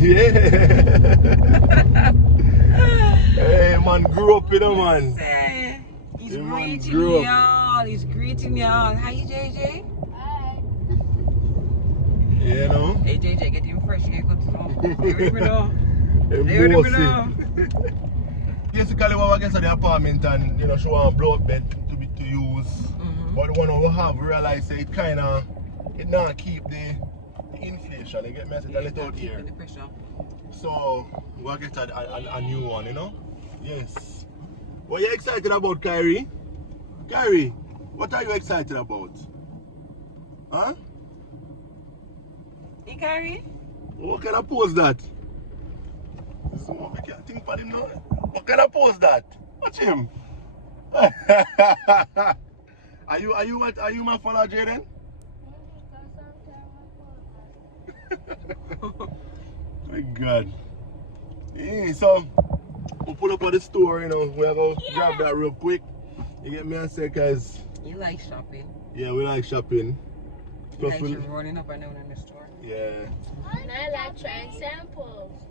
Yeah. Hey, man, grew up, you know, man. He's greeting y'all. He's greeting y'all. Hi, JJ. Hi. You know? Hey, JJ, get him fresh haircut. They ready me now. Hey, They ready me now. Basically, what I guess at the apartment and, you know, she want a block bed to use. But the one we have, we realize that it kind of, it not keep the inflation. You get me? It's a little out here. The pressure. So, we'll get a new one, you know? Yes. What are you excited about, Kyrie? Kyrie, what are you excited about? Huh? Hey, Kyrie? What kind of pose that? I can't think for him now. What kind of pose that? Watch him. Are you my follower, Jaden? My God. Yeah, so we'll pull up at the store, you know, we'll go grab that real quick. You get me a sec, cause You like shopping? yeah, we like shopping. You like you running up and down in the store? Yeah. And I like trying samples.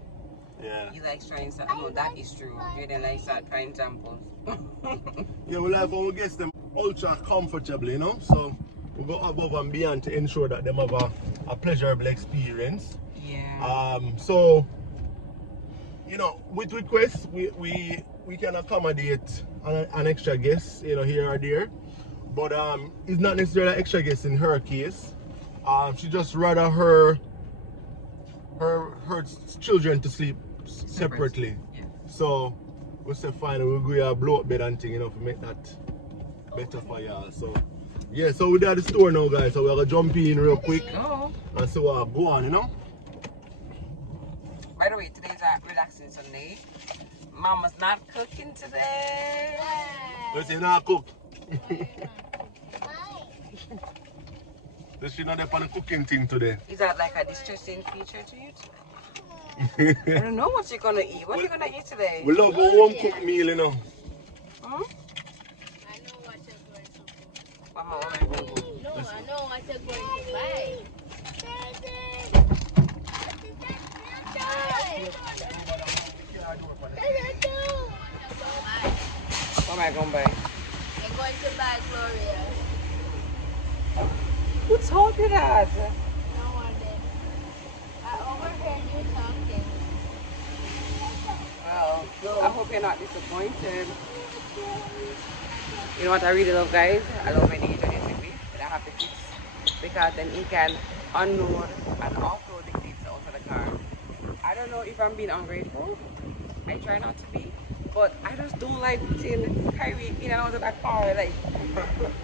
Yeah. You like trying samples? No, that is true. Jaden likes trying samples. Yeah, we like how we get them ultra comfortable, you know. So we go above and beyond to ensure that them have a pleasurable experience. Yeah. So you know, with requests we can accommodate an extra guest, you know, here or there. But it's not necessarily an extra guest in her case. She just rather her children to sleep separately. Yeah. So we say fine, we'll go a blow up bed and thing, you know, to make that better for y'all. So yeah, so we're at the store now, guys. So we're gonna jump in real quick and so we'll go on, you know. By the way, today's a relaxing Sunday. Mama's not cooking today. Let's say not cook. Does she not have on the cooking thing today? Is that like a distressing feature to you today? I don't know what you're gonna eat. What are you gonna eat today? We love a home cooked meal, you know. Hmm? I know what you're going to do. Mama, what am I going to do? No, I know what you're going to buy. What am I going to buy? You're going to buy Gloria. Who told you that? No one did. I overheard you talking. Well, I hope you're not disappointed. You know what I really love, guys? I love when they introduce me, but I have the kids because then he can unload and offload the kids out of the car. I don't know if I'm being ungrateful. I try not to be, but I just don't like putting Kyrie in and out of that car. Like,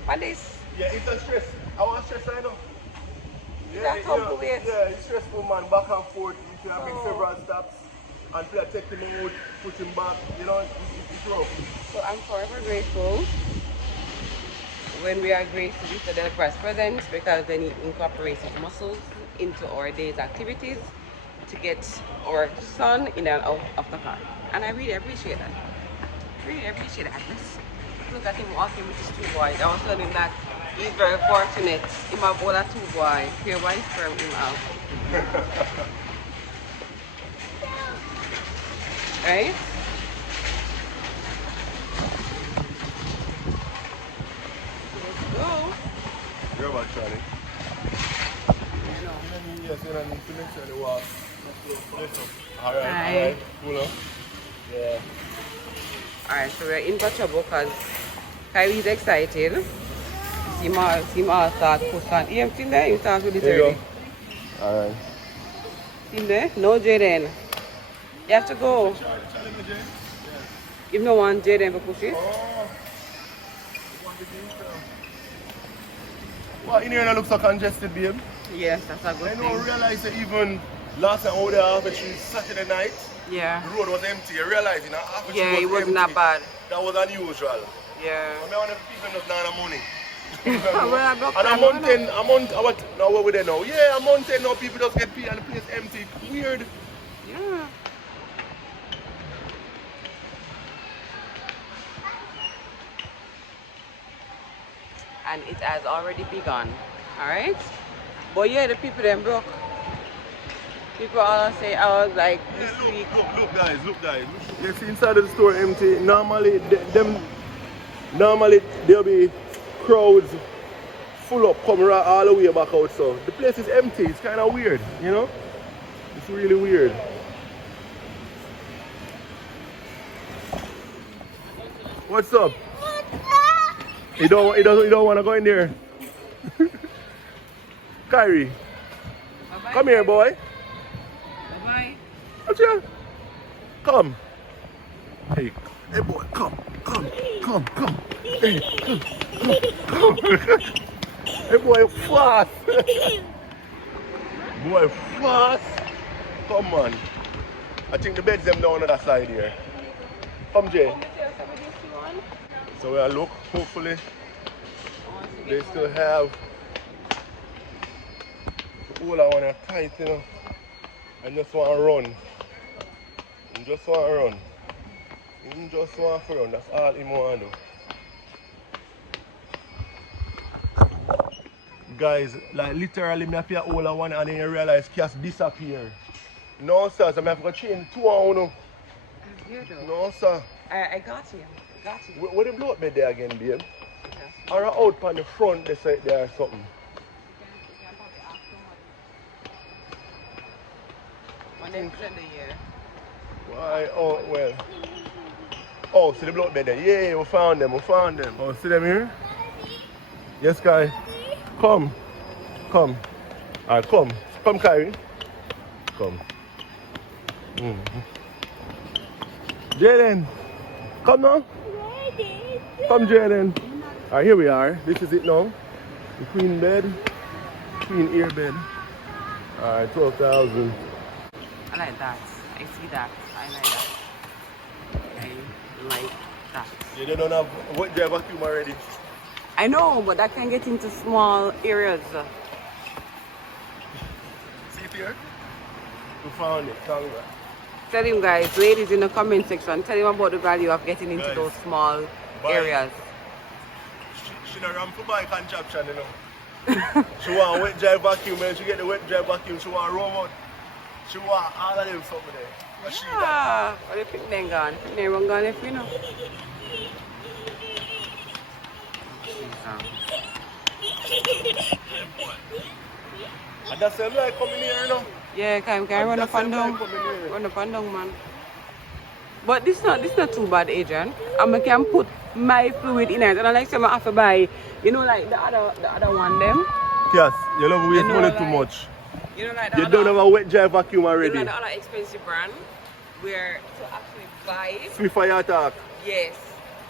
on this. Yeah, it's a stress. I want stress, I know. Yeah, it's stressful, man. Back and forth. You can make several stops until I take him out, put him back. You know, it's rough. So I'm forever grateful when we are graced with Mr. Delpratt's presence because then he incorporates his muscles into our day's activities to get our son in and out of the car. And I really appreciate that. Really appreciate that. Let's look at him walking with his two boys. I was telling him that he's very fortunate. He might bowl at two boys. Here, why sperm him out? Right? Let's go. You're about Charlie. Yes, you don't need to make sure they walk. Alright, cool up. Yeah. Alright, so we're in Patroen because Kyrie's excited. See my start push on. You have seen there? You start with it early. Alright. See there? No Jaden. You have to go. If no one Jaden to push it. Well, in here it looks so congested, babe. Yes, that's a good I thing. don't realize that even last time I was there after Saturday night, Yeah. the road was empty. I realized, you know, after Yeah, it wasn't empty, that bad. That was unusual. Yeah. I want to people just not money. Well, And a month, now where we there now? Yeah, a month now people just get paid and the place empty. Weird. Yeah. And it has already begun. Alright? But yeah, the people them broke. People all say I was like this week. Look guys. You see inside of the store empty. Normally there'll be crowds full up coming right all the way back out. So the place is empty. It's kind of weird, you know. It's really weird. What's up? You don't want to go in there. Kyrie, Bye-bye. come here, boy. Bye-bye. Gotcha. Come. Hey boy, come. Hey, come. Hey boy, fast. Boy, fast. Come on. I think the bed's them down on that side here. Come, Jay. So we'll look, hopefully they still have all I want to tight, you know. I just want to run. Just want to run. That's all he want to do. Guys, like literally, I feel all I want and then you realize cats disappear. No, sir, so I have to change two on one. No, sir. I got you. Where the blow bed there again, babe? Or out on the front, they say there or something. Why? Oh, well. Oh, see the blow bed there. Yeah, we found them. Oh, see them here? Yes, Kai. Come. Alright, come. Come, Kyrie. Come. Jaden. Come now. Come, Jaden. Alright, here we are. This is it now. The queen bed. Queen ear bed. Alright, 12,000. I like that. I see that. I like that. You don't have what they vacuum already. I know, but that can get into small areas. See it here? We found it. Tell him, guys, ladies in the comment section, tell him about the value of getting into those small areas. She don't run for buy contraption, you know. She want wet dry vacuum, and she get the wet dry vacuum, she want robot. She want all of them something there. Yeah, but the picnic then gone. Picnic run gone if you know. And that's the light coming here, you know. Yeah, can run up and down. Run up and down, man. But this not too bad, Adrian. I can put my fluid in it, and I like some I have to buy, you know, like the other one them. Yes, you love waste money too much. You know, like you don't have a wet dry vacuum already. You know, the other expensive brand where to actually buy it. Swift Fire Attack. Yes.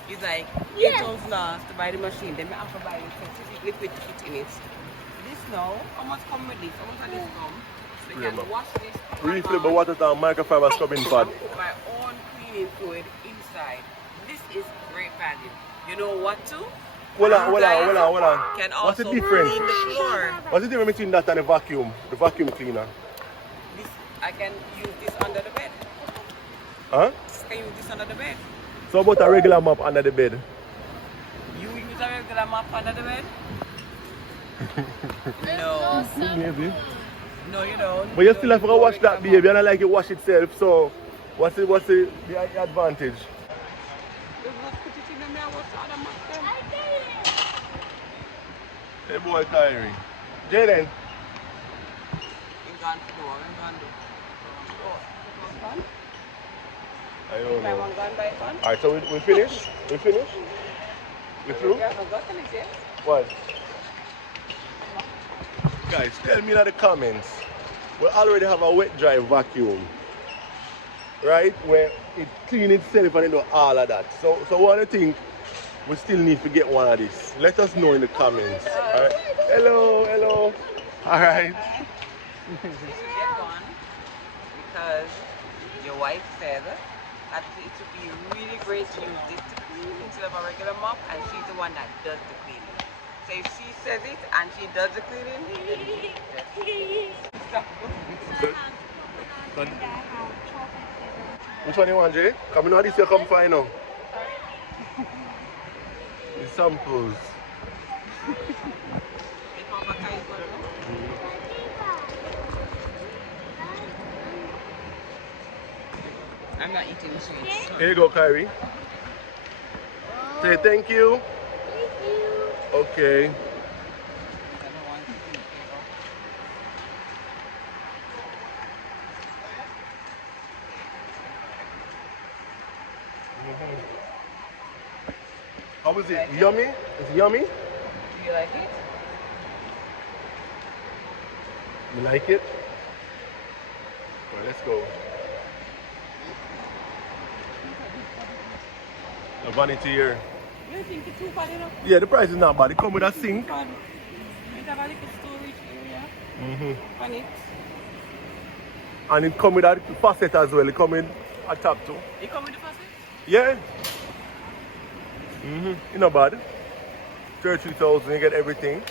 It's like $8,000 to buy the machine. Then I have to buy the specific liquid kit in it. This now, how much come with this? How much does this come? So they can wash this. Refillable water tank, microfiber scrubbing pad. Put my own cleaning fluid inside. This is great value. You know what to? Hold on. Can What's the also difference? clean the floor. What's the difference between that and the vacuum cleaner? This, I can use this under the bed. Huh? I can use this under the bed. So about a regular mop under the bed? You use a regular mop under the bed? No. Maybe. No, you don't. But you still have to wash that, baby. You don't like it wash itself. So what's the advantage? Hey boy, Kyrie. Jaden. I don't know. Alright, so we finish? We through? What? Guys, tell me in the comments. We already have a wet dry vacuum. Right? Where it cleans itself and it does all of that. So what do you think? We still need to get one of these. Let us know in the comments. Alright? Hello. Alright. You should get one because your wife said that it would be really great to use this to clean instead of a regular mop, and she's the one that does the cleaning. So if she says it and she does the cleaning, which one you want, Jay? Come on, this you come find now. The samples. I'm not eating sweets. Here you go, Kyrie. Say thank you. Thank you. Okay. I don't want to eat How is it? Yummy? It's yummy? Do you like it? You like it? Alright, let's go. The vanity here. You think it's too bad enough? Yeah, the price is not bad. It come with a sink. It have a little storage area on it. And it come with a faucet as well. It come with a tap too. It come with the faucet? Yeah. It's not bad. 33,000, you get everything.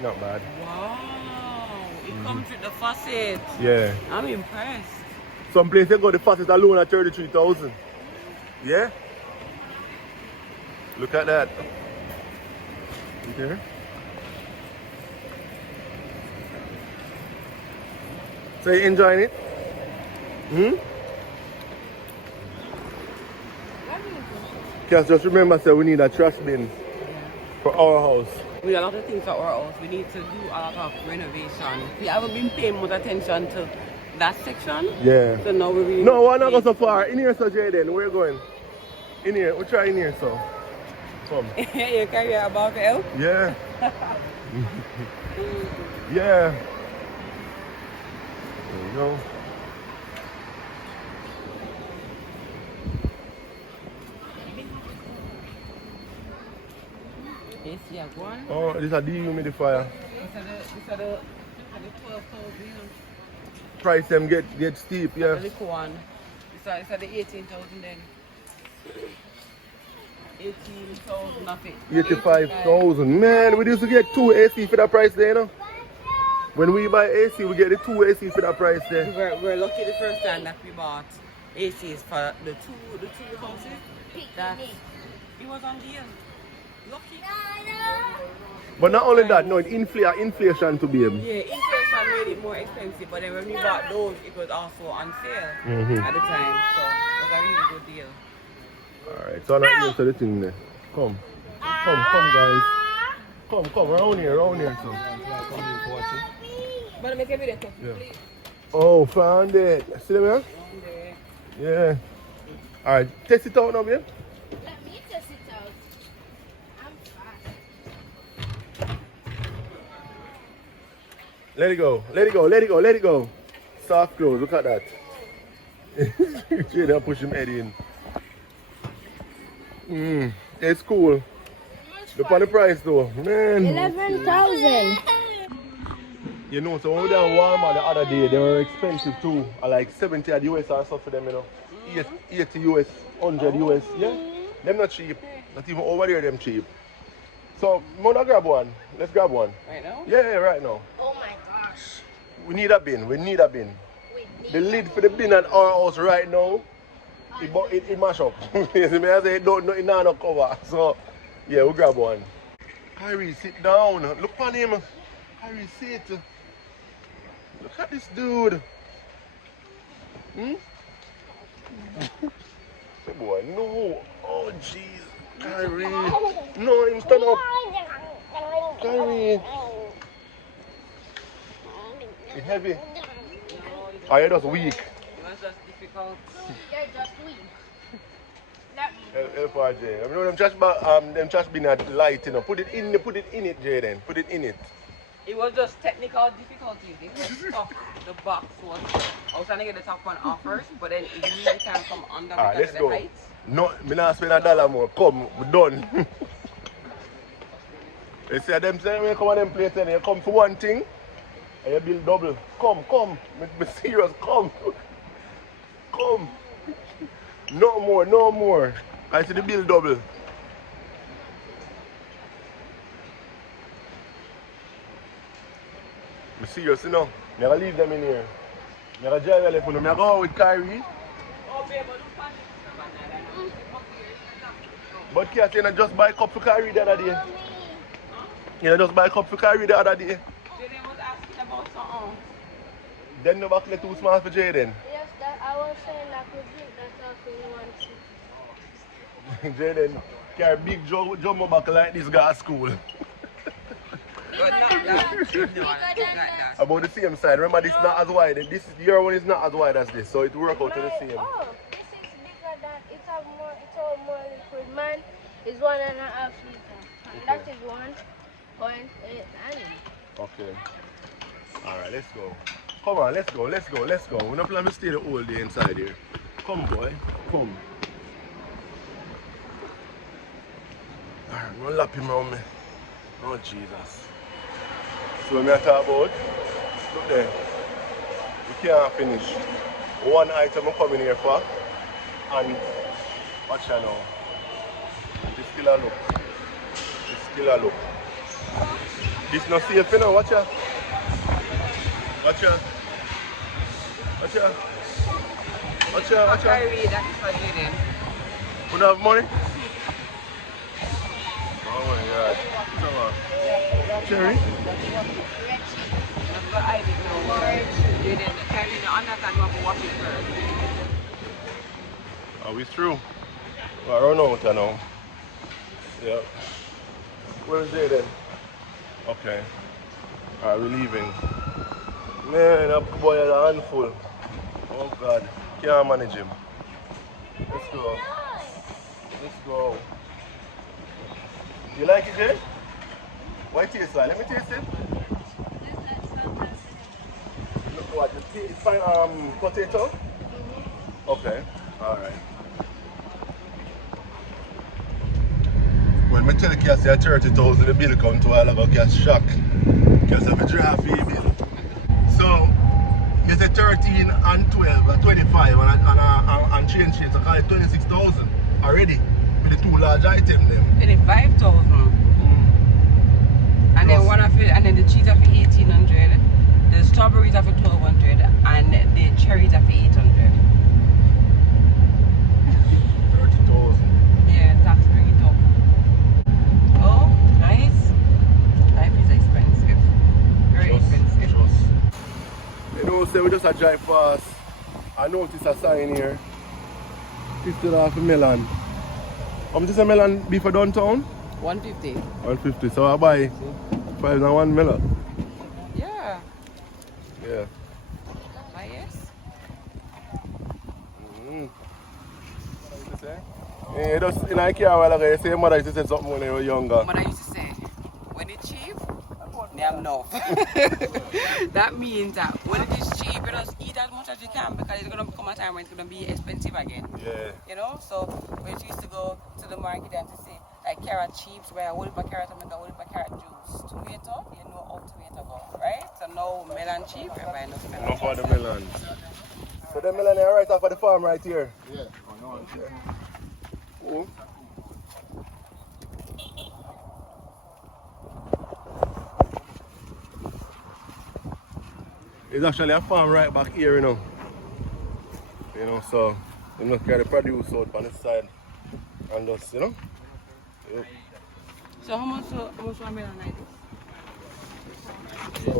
Not bad. Wow. It comes with the faucet. Yeah. I'm impressed. Some place they got the faucet alone at 33,000. Yeah. Look at that. Okay. So you enjoying it? Because just remember, say we need a trash bin for our house. We have a lot of things for our house. We need to do a lot of renovation. We haven't been paying much attention to that section. Yeah. So now we really No, we're not going so far. In here, so Jaden, where you going? In here. We'll try in here, so. Come. You carry a bag of help? Yeah. Yeah. There you go. Yes, yeah, go on. Oh, this is a dehumidifier. These are the 12,000. Price them get steep, yeah. The little one. These are the 18,000 then. 18,000 of it. 85,000. Man, we used to get 2 AC for that price there, you know. When we buy AC, we get the 2 AC for that price there. We're lucky the first time that we bought ACs for the two houses. That it was on deal. Lucky. But not only that, no, inflation to be able. Yeah, inflation made it more expensive, but then when we bought those, it was also on sale at the time. So it was a really good deal. Alright, so I'm not here to the thing there. Come, guys. Come, around here, so. But make a video, Yeah. please. Oh, found it. See them here? Yeah. Alright, test it out now, babe. Let me test it out. I'm fast. Let it go. Soft close, look at that. Jada push him head in. It's cool. Look at the price though. Man. 11,000. You know, so when we done Walmart the other day, they were expensive too. Like 70 at US or stuff for them, you know. 80 US, 100 US, yeah? Them not cheap. Not even over there, them cheap. So, we wanna grab one. Let's grab one. Right now? Yeah, right now. Oh my gosh. We need a bin. The lid for the bin at our house right now, it mash up. You see me? I say it don't no cover. So yeah, we'll grab one. Harry, sit down. Look on him. Harry, sit. Look at this dude. Boy, no. Oh jeez. Harry. No, him stand up. Harry. It's heavy. Are you just weak? It was just difficult. You're just weak. Let me. LPRJ. I mean, them trash bin at light, you know. Put it in it, Jaden. Put it in it. It was just technical difficulties. It was tough. The box was. I was trying to get the top one off first, but then it really can't come under because Let's of the go. height. No, me not spend $1 more. Come, we're done. You see them say when you come on them place and you come for one thing and you build double. Come. Be serious, come. Come. No more. I see the bill double. Be serious, you know. I'm gonna leave them in here. I'm gonna drive them. I'm gonna go out with Kyrie. But Kat, you know, just buy a cup for Kyrie the other day. You know, just buy a cup for Kyrie the other day. Jaden was asking about something. Then the back too small for Jaden. Yes, was saying that we drink that off in one city. Jaden, carry big jumbo buckle like this guy at school. But not that. No, not that. About the same side. Remember, this is not as wide. Your one is not as wide as this, so it works out to the same. Oh, this is bigger than it's a more liquid. Mine is 1.5 liters. And that is 1.8. Okay. Alright, let's go. Come on, let's go. We're not planning to stay the whole day inside here. Come, boy. Come. Alright, I'm gonna lap him around me. Oh, Jesus. So, what I talk about? Look there. We can't finish. One item I'm coming here for. And watch out now. This still a look. This not safe, you know. Watch out. Watch out. Kyrie, that is for Jaden. Would have money? Oh my God. Come on. Cherry? That's what I didn't know. Jaden, Kyrie, no understand what we watch it first. Are we through? I run out now. Yep. Where's Jaden? Okay. Alright, we're leaving. Man, that boy has a handful. Oh God. Can't manage him. Let's go. You like it, Jay? Why taste like? Let me taste it. Look what? It's fine. Potato? Okay. Alright. When I tell the kids say 30,000 the bill come to all of us get shock. Because of a giraffe bill. So you say 13 and 12 and 25 and change it, so call it 26,000 already with the two large items them. 25,000. And then and then the cheese are for 1,800, the strawberries are for 1,200, and the cherries are for 800. 30,000. Yeah, tax bring it up. Oh, nice. Life is expensive. Very expensive. You know, say we just a drive fast. I noticed a sign here. $50 for melon. How much is a melon be for downtown? 150. 150. So I buy 5 and 1 melon. Yeah. Yeah. Yes. What you say? Yeah, just in a car while ago, you say your mother used to say something when you were younger. Mother used to say, when it's cheap, I'm enough. That means that when it is cheap, you just eat as much as you can because it's going to come a time when it's going to be expensive again. Yeah. You know, so we used to go to the market and to say, like carrot chips, where I will buy carrot and make a will buy carrot juice. Tomato, you know how tomato go, right? So now melon cheap, we're buying enough melon. No for the melon. So the melon are right off of the farm right here? Yeah. Oh, no. Cool. It's actually a farm right back here, you know. You know, so you must carry the produce out on this side and just, you know. Yep. So how much one melon like this? So,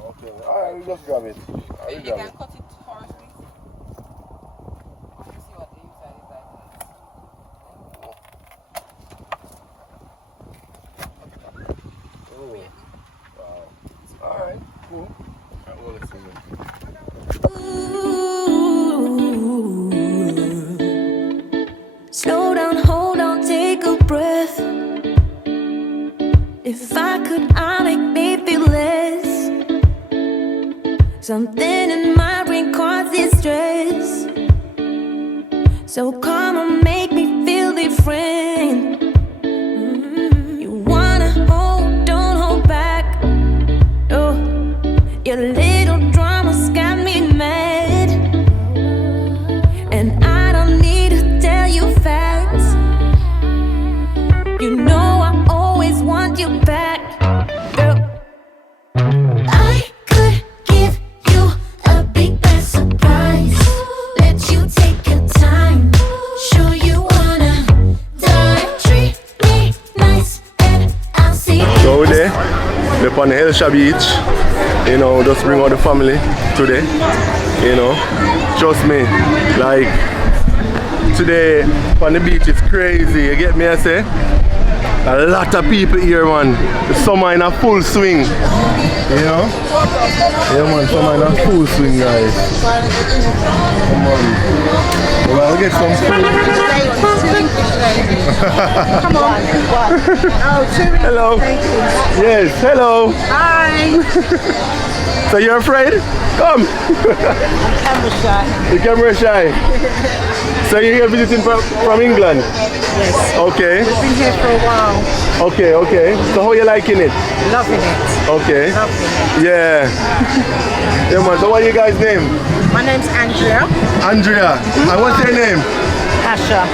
okay, alright, we just grab it. Alright, You grab can it. cut it for us, please. See what the inside is like. Oh, wow. Alright, cool. Alright, well, let's see it. Slow down, hold on, take a breath. If I could, I'll make me feel less. Something in my brain causes stress. So come on, make me feel different. You wanna hold, don't hold back. Oh, your little drama's got me mad. And I don't need to tell you facts. You know I always want you back, girl. I could give you a big bad surprise. Let you take your time. Sure you wanna die. Treat me 'We're on the Hillshire Beach. You know, just bring out the family today. You know, trust me, like today on the beach is crazy. You get me? I say a lot of people here, man. The summer in a full swing. You know? Yeah, man. Summer in a full swing, guys. Come on. Well, I'll get some food. Come on. Hello. Yes. Hello. Hi. So you're afraid? Come. I'm camera shy. You're camera shy. So you're here visiting from England? Yes. Okay. We've been here for a while. Okay, okay. So how you liking it? Loving it. Okay. Loving it. Yeah. Yeah, man. So what are you guys' name? My name's Andrea. Andrea. And what's your name? Asha.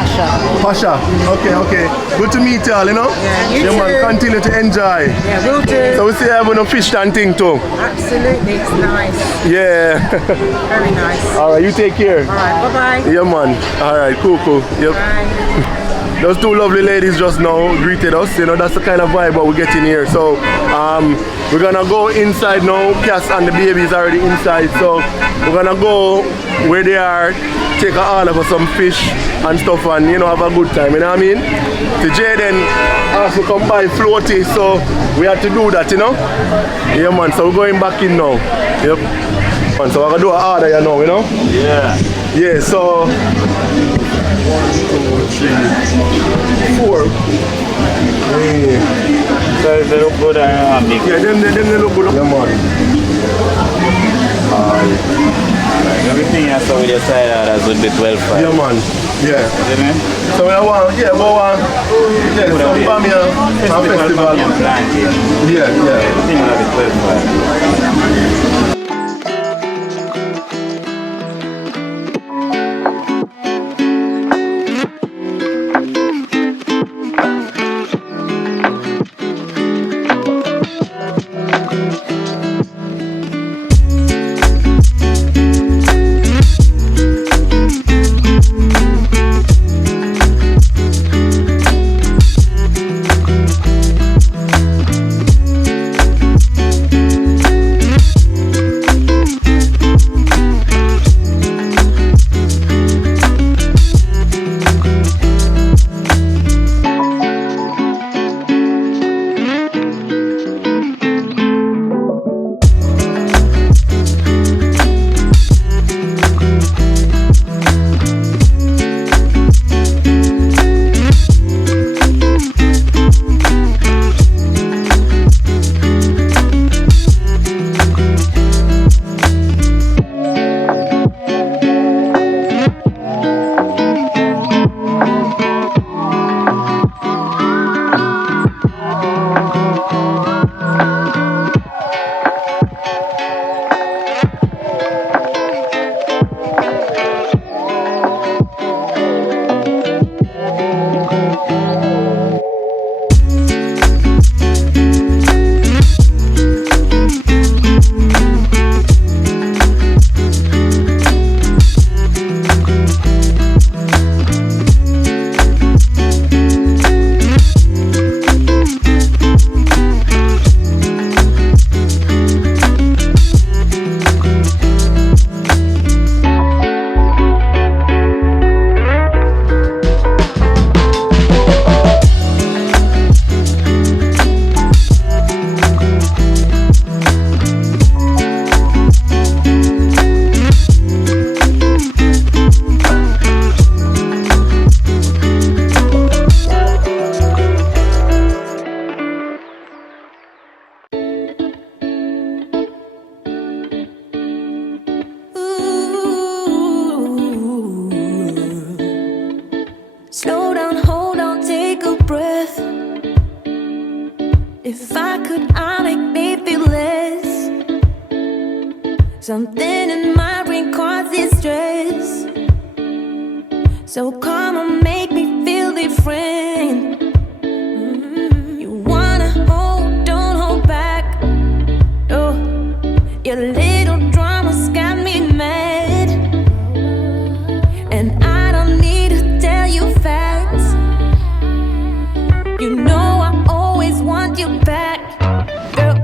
Asha. Pasha. Okay, okay. Good to meet y'all, you know? Yeah, you man. too. Continue to enjoy. Yeah, we'll do. So we see having a fish and thing too. Absolutely, it's nice. Yeah. Very nice. Alright, you take care. Alright, bye-bye. Yeah, man. Alright, cool, cool. Yep. Bye. Those two lovely ladies just now greeted us. You know, that's the kind of vibe that we get in here. So we're gonna go inside now. Cass and the baby is already inside. So we're gonna go where they are, take a order for some fish and stuff, and you know, have a good time. You know what I mean? The Jaden asked to come by floaty, so we had to do that, you know? Yeah, man. So we're going back in now. Yep. And so we're gonna do an order, you know? Yeah. Yeah, so 1, 2, 3, 4. Yeah. So they look good big. Yeah, them they look good. Yeah, man. Everything else with your side orders would be 12 5. Yeah, man. Yeah. You know? So we want, yeah, some Bamia festival. Yeah, yeah. Everything will be 12 5. If I could, I'd make me feel less. Something in my brain causes stress. So come on, make me feel different. You wanna hold, don't hold back. Oh, your little drama's got me mad. And I don't need to tell you facts. You know I always want you back, girl.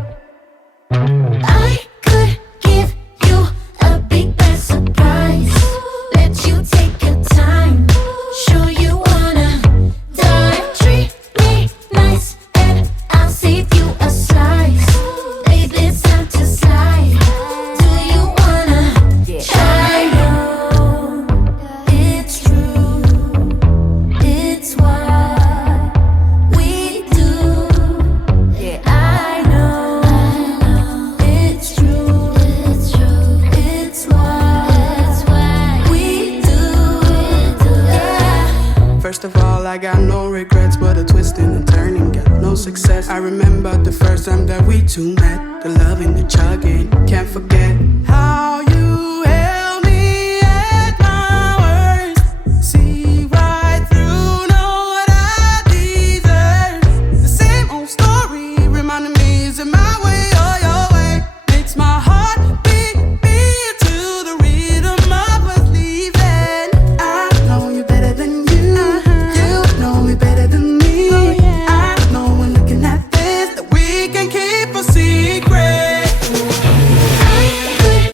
success. I remember the first time that we two met, the love and the chugging. Can't forget how